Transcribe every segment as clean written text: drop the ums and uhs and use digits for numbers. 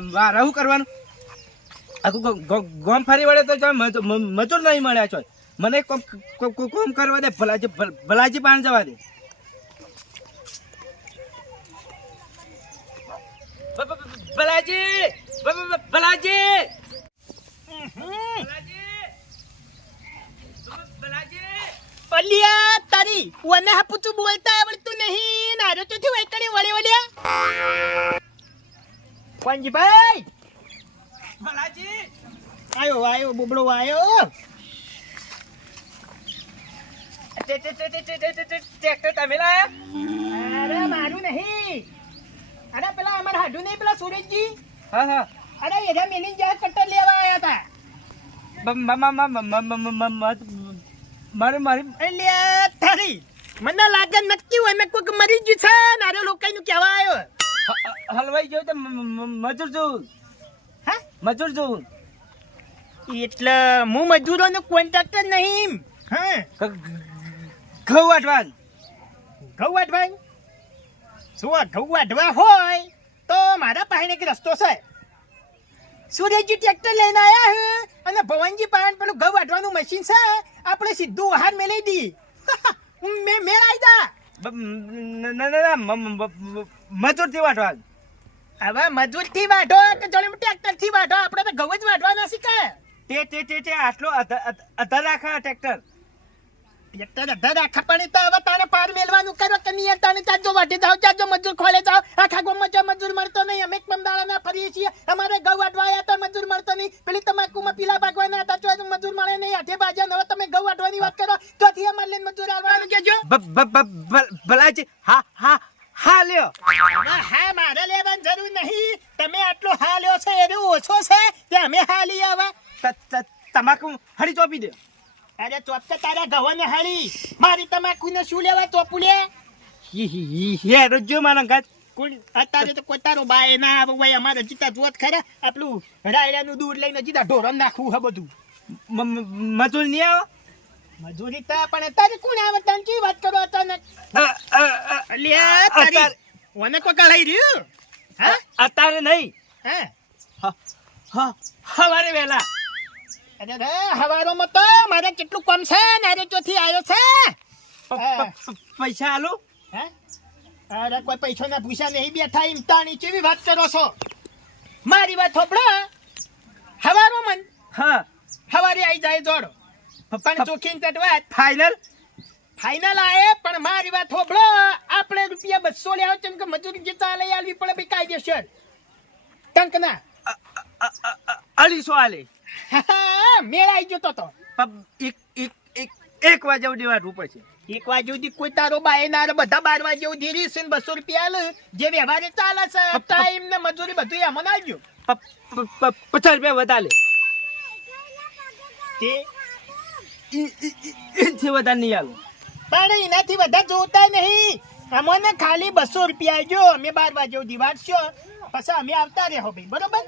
મારે શું કરવાનું? આખું ગોમ ફરી વળે તો મજૂર નહીં મળ્યા છો. મને કોમ કરવા દે. ભલાજી પાન જવા દે. ભલાજી ભલાજી અલિયા તારી વને હપુચું બોલતા આવડતું નહીં. નારો તો થી વૈકણી વળે વળ્યા કોંજીભાઈ. ભલાજી આયો બોબડો આયો. ટ્રેક્ટર તમે લાયા? અરે મારું નહીં. અરે પેલા અમાર હાડુ નહીં પેલા સુરેશજી. હા હા. અરે એના મેલી જાય કટ્ટર લેવા આયા હતા. મારી અલિયા તારી મને લાગે નક્કી હોય મેં કોઈક મરી ગયું છે. નારો લોકાઈનું કહેવા આવ્યો. હલવાઈ ગયો તો મજૂર જોઉં. હા મજૂર જોઉં. એટલે હું મજૂરોનો કોન્ટ્રાક્ટર નહીં. હા ઘઉં વાટવાનું. ઘઉં વાટવા શું ઘઉં વાટવા હોય તો મારા પાસે એક રસ્તો છે. સુરેશજી ટ્રેક્ટર લઈને આયા હે અને ભવનજી પાસે પેલું ઘઉં વાટવાનું મશીન છે. આપણે સીધું બહાર મેલી દી. મેળ આવી જા. મજૂર થી વાટવાનું. હવે મજૂર થી વાઢો કે જોડે ટ્રેક્ટર થી વાઢો. આપણે તો ઘઉં જ વાટવાના શીખે. તે આટલો અધર રાખા ટ્રેક્ટર. ટ્રેક્ટર અધર રાખા પણ તો હવે તારે પાર મેલવાનું કરો કે નહીં. તાને ચાજો વાટી જાવ ચાજો મજૂર ખોલે જાવ. આખા ગામમાં મજૂર મળતો નહીં. અમે પમદાળાના ફરીએ છીએ. અમારે ઘઉં વાટવા આવ્યા તો મજૂર મળતો નહીં. પેલી તમાકુમાં પીલા ભાગવાના હતા તો મજૂર મળે નહીં. હાથે બાજા હવે તમે ઘઉં વાટવાની વાત કરો તોથી અમારે લઈને મજૂર આવવાનું કેજો. ભલાજી હા હા હા લ્યો. હા મારે લેવાની જરૂર નહીં. તમે આટલો હા લ્યો છે એ ઓછો છે તે અમે હા લઈ આવા. તમાકુ હળી ચોપી દે. અરે ચોપતા તારા ઘઉંને હળી. મારી તમાકુને શું લેવા ચોપું લે. હે રોજો મારા ગાત. કોણ અત્યારે તો કોઈ તારો બાય ના આવે ભાઈ. અમારે જીતા જોત ખરા આપણું રાયડાનું દૂધ લઈને જીતા ઢોરણ નાખવું હે બધું. મજૂર નહીં આવે? મજૂરી તો પણ તારી કોણ આવે તને કેવી વાત કરો અચાનક. અલ્યા તારી ઓને કોઈ કળાઈ રહ્યું. હા અત્યારે નહીં. હા હવારે વહેલા. અરે રે હવારોમાં તો મારે કેટલું કમ છે ને અરે ચોથી આવ્યો છે. પૈસા આલું? હે અરે કોઈ પૈસો ના પૂછા નહીં બેઠા ઇમતાની કેવી વાત કરો છો. મારી વાત થોપડો હવારો મન. હા હવારે આવી જાય જોડો પણ ચોખીન તટવાત ફાઇનલ આયે. પણ મારી વાત થોપડો આપણે રૂપિયા 200 લેવા ચમ કે મજૂરી જે ચાલે આલવી પડે ભાઈ કાયદેસર. ટંકના 250 આલે. મેળ આવી જતો તો એક વાગ્યા સુધી વાટવું પડશે. 1 વાગ્યા સુધી કોઈ તારો બાય ના બધા 12 વાગ્યા સુધી રીસ 200 રૂપિયા આલે જે વ્યવહારે ચાલે છે. ટાઈમ ને મજૂરી બધું એમાં આવજો. 50 રૂપિયા વધારે તે એથી વધારે નહીં આલું. પણ એનાથી વધારે જોતા નહીં. અમને ખાલી 200 રૂપિયા આવજો. અમે 12 વાગ્યા સુધી વાટશો પછી અમે આવતા રહો ભાઈ બરોબર.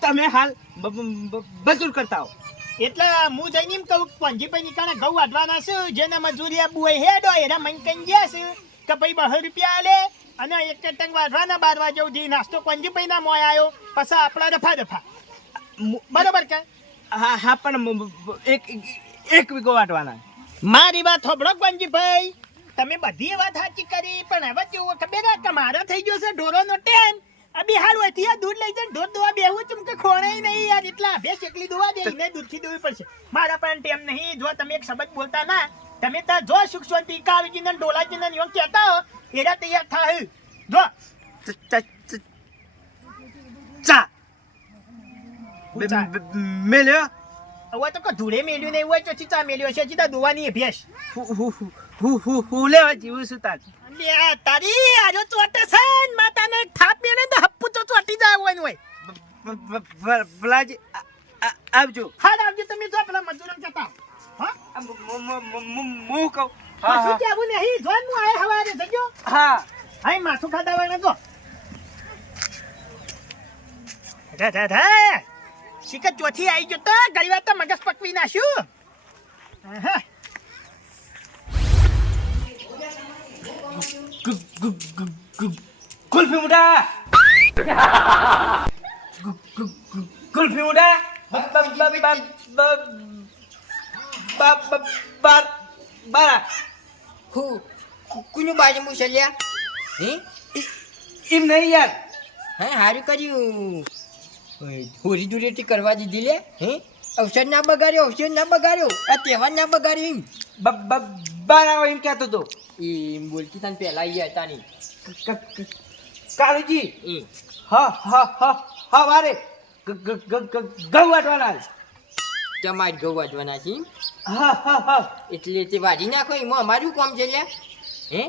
તમે હાલ મજૂર કરતા હો એટલે હું જઈને એમ કહું પંજીભાઈ નીકાળે ઘઉં વાટવાના છે. જેને મજૂરી આપવું હોય હેડો એના મન કઈ ગયા છે કે ભાઈ 200 રૂપિયા આલે અને એક ટંગ વાટવાના 12 વાગ્યા સુધી નાસ્તો પંજીભાઈ ના મોય આવ્યો પછી આપણા દફા બરોબર કે. હા પણ એક વીઘો વાટવાના. મારી વાત હોબળો પંજીભાઈ તમે બધી વાત સાચી કરી પણ હવે કેવું ખબર કે મારા થઈ ગયો છે ઢોરોનો ટેમ. આ બિહાર હોયથી આ દૂધ લઈ જઈને ઢોર દોવા બેહું ચમ કે ખોણાય નહીં યાર. એટલા ભેંસ એકલી દોવા દે એને દૂધથી દોવી પડશે. મારા પણ ટેમ નહીં. જો તમે એક શબ્દ બોલતા ના તમે ત્યાં જો સુખ શાંતિ કાળજીને ડોલાજીને એમ કહેતા હો એરા તૈયાર થાય. જો ચા મેલ્યો. હવે તો કોઈ ધૂળે મેલ્યું નહીં હોય તો ચા મેલ્યો છે. સીધા દોવાની ભેંસ હું લેવા જીવું છું તાર. તારી આજો ચોટે છે માતાને થાપ મેને તો હપ્પુ તો ચોટી જાય હોય. ભલાજી આવજો. હા આવજો તમે જો પેલા મજૂરન કહેતા. હા હું કહું શું કેવું નહીં જોન હું આય હવારે જજો. હા હાય માથું ખાતા વાળા જો શિકત ચોથી આવી ગયો તો ઘણી વાર તો મગજ પકવી નાખ્યું. કુલ્ફી મુઢા ગુલ્ફી ઉડા બારા કોનું બાજુ મુસલ્યા હે એમ નહીં યાર હે હારું કર્યું હોરી દુરેટી કરવા દીધી લે હે અવસર ના બગાડ્યો આ તહેવાર ના બગાડ્યો એમ બારા એમ કહેતો હતો એમ બોલતી તને પહેલા ઈ હતા નહીં કાળુજી એ હા વારે ઘઉં વાટવાના તમારે ઘઉં વાટવાના છે એમ? હા એટલે તે વાઢી નાખો એમાં અમારું કામ છે લ્યા હે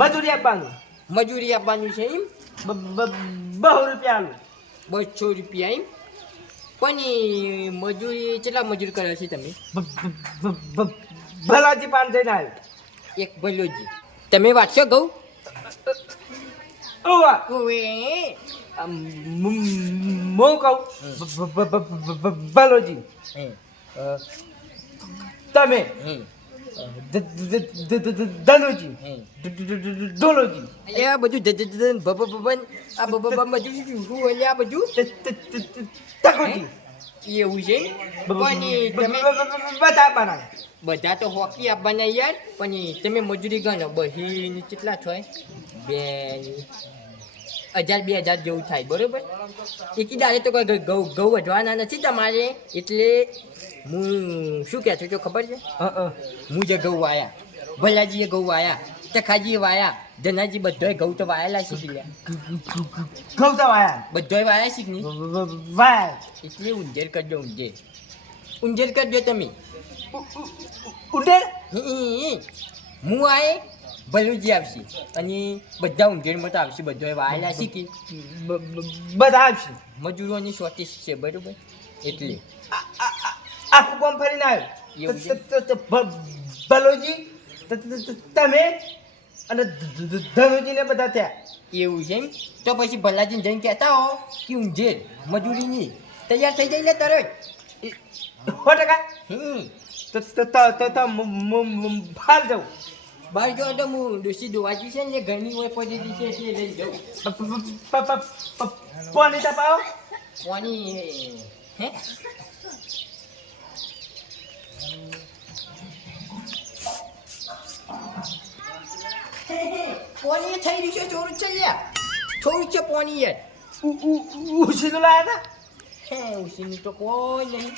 મજૂરી આપવાનું મજૂરી આપવાનું છે એમ બહુ રૂપિયા આલું 200 રૂપિયા એમ પણ એ મજૂરી કેટલા મજૂર કર્યા છે તમે ભલાજી પાન જઈને આવ્યો એક ભલોજી તમે વાંચશો ઘઉં ઓવા ઓવે હું કહું ભલોજી હે તમે હે ધનુજી હે ડોલોજી એ આ બધું ભબન આ બધું શું હોય આ બધું તકોજી એવું છે પણ ઈ તમે બધા બનાવે બધા તો હોકી આપવાના યાર પણ ઈ તમે મજૂરી ગણો બહીને કેટલા થાય 1000 જેવું થાય બરોબર એકી દાડે તો કોઈ ઘઉં વધવાના નથી તમારે એટલે હું શું કહેતો છો ખબર છે હું જે ઘઉં વાયા ભલાજીએ ઘઉં વાયા ચખાજીએ વાયા જનાજી બધોય ઘઉં તો વાયેલા શીખી લ્યા ઘઉં તો વાયા બધોય વાયા શીખની વાયા એટલે ઊંઝેર કરજો ઊંઝેર કરજો તમે ઉડેર હું આએ ભલુજી આવશે અને બધા ઊંઝેરમાં તો આવશે બધોય વાયેલા શીખી બધા આવશે મજૂરોની શોર્ટેજ છે બરોબર એટલે આખું ગામ ફરીને આવ્યો ભલોજી તમે અને ધનુજીને બધા થયા એવું છે એમ તો પછી ભલાજીને જઈને કહેતા હો કે ઊંઝેર મજૂરીની તૈયાર થઈ જાય લે તરત 100% બહાર જાઉં બહાર જો તો હું ડોસી દોવાજી છે ને ઘરની હોય પડેલી છે એટલે લઈ જાઉં પાણી તપાવો પાણી હે પાણી થઈ રહ્યું છે ચોરું છે લ્યા થોડું છે પાણી યાર ઉછીનું લાયા હતા હે ઉસીનું તો કોઈ નહીં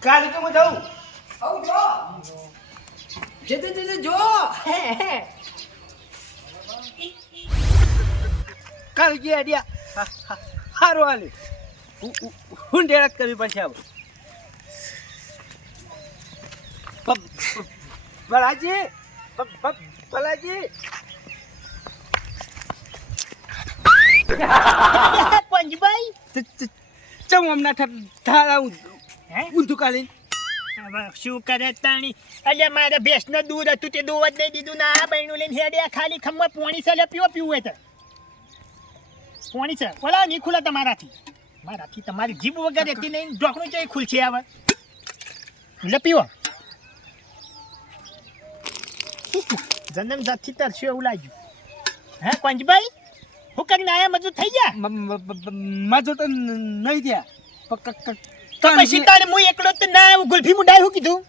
કાલી તો હું જાઉં જો કાલજી આડિયા હારું હાલે હું ડેરાત કરવી પડશે હવે ભલાજી ભલાજી પંજભાઈ ચમ હમણાં થારા હે ઊંધું કાલી હવે શું કરે તાણી અલ્યા મારે ભેંસનું દૂધ હતું તે દોવા જ નહીં દીધું ના આ બહેનું લઈને હેડ્યા ખાલી ખમમાં પોણી છે પીવું હોય તો પોણી છે બોલા નહીં ખુલે મારાથી તમારી જીભ વગર રહેતી નહીં ઢોકણું છે ખુલશે આવે એટલે પીવો જન્મ જાતથી તરસ્યો એવું લાગ્યું હે પંજભાઈ હું કરીને આયા મજૂર થઈ ગયા મજો તો નહીં થયા તો પછી તારે હું એકલો તો ના આવું ગુલ્ફી મુડાય હું કીધું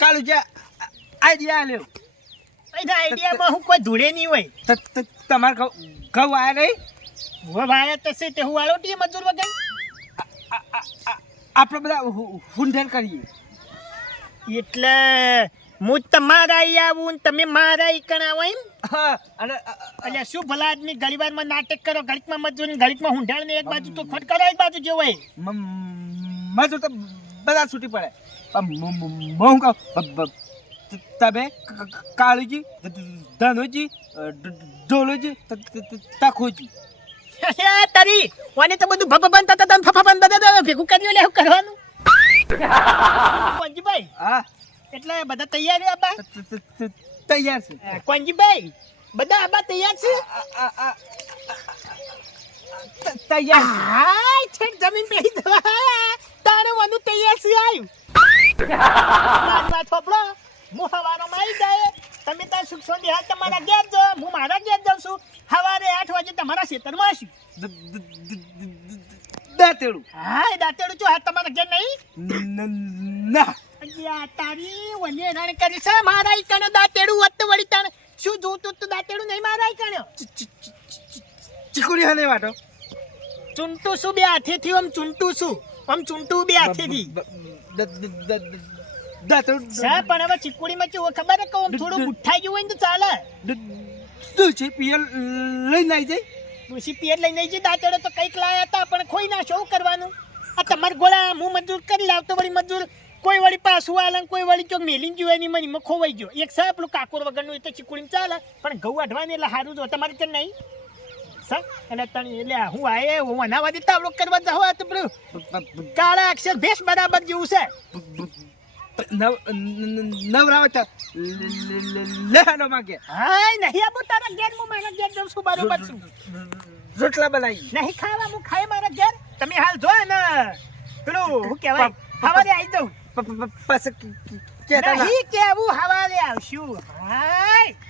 કાલુ જે આઈડિયા આલ્યો એના આઈડિયામાં હું કોઈ ધૂળે નહીં હોય તમારે ઘઉં આયા નહીં હવે વાયા તસે તે હું આલોટીએ મજૂર વગર આપણે બધા હુંઢેર કરીએ એટલે હું તમારા અહીં આવું ને તમે મારા અહીં કણાવો એમ હા અને એટલે શું ભલા આદમી ઘડીવારમાં નાટક કરો ઘડીકમાં મજૂર ને ઘડીકમાં હુંઢાળ ને એક બાજુ તો ખોટ કરો એક બાજુ જેવો હોય મજૂર તો બધા છૂટી પડે હું કહું તમે કાળુજી ધનુજી ઢોલુજી તખુજી તારી વાને તો બધું ભબબન તતન ફફબન બધા ભેગું કર્યું લે શું કરવાનું કોંજીભાઈ હા એટલે બધા તૈયાર છે આબા તૈયાર છે કોંજીભાઈ બધા આબા તૈયાર છે તૈયાર હાય છેક જમીન પેલી દવા તારે વાનું તૈયાર છે આવ્યું વાત થોપડો હું હવારોમાં આવી જાય તમે ત્યાં સુખ શાંતિ હાલ તમારા ઘેર જાઓ હું મારા ઘેર જાઉં છું સવારે 8 વાગે તમારા ખેતરમાં આવીશું દાંતેડું હા એ દાંતેડું જો હા તમારા ઘેર નહીં ના અલ્યા તારી વને રણ કરી છે મારા ઈ કણે દાંતેડું વત્ત વળી તાણે શું જોતું તું દાંતેડું નહીં મારા ઈ કણે ચીકુડી હાને વાટો ચૂંટું શું બે હાથેથી આમ ચૂંટું શું આમ ચૂંટું બે હાથેથી દાંતેડું છે પણ હવે ચીકુડીમાં કેવું ખબર હે કે આમ થોડું બુઠ્ઠાઈ ગયું હોય ને તો ચાલે શું છે પિયલ લઈને આવી જાય ડોશી પિયર લઈને જઈ દાંતેડો તો કંઈક લાયા હતા પણ ખોઈ ના શું કરવાનું આ તમારા ગોળા હું મજૂર કરી લાવતો વળી મજૂર કોઈ વળી પાછું આલે ને કોઈ વળી ચોક મેલીને જોયે ની મની ખોવાઈ ગયો એક સા પેલું કાકોર વગરનું એ તો ચીકુડીને ચાલે પણ ઘઉં અઢવાને એટલે સારું જો તમારે ત્યાં નહીં સર એટલે તને એટલે હું આયે હું અનાવાદી તાવડો કરવા જાવ આ તો પેલું કાળા અક્ષર ભેસ બરાબર જેવું છે નવરાવટ લેહાનો માંગે હાય નહીં આબુ તારા ઘેર હું મારા ઘેર જાઉં છું બરોબર છું રોટલા બનાવી નહીં ખાવા હું ખાય મારા ઘેર તમે હાલ જો ને પેલું શું કહેવાય હવારે આવી જાઉં પાછા કેતા ના નહીં કેવું હવારે આવશું હાય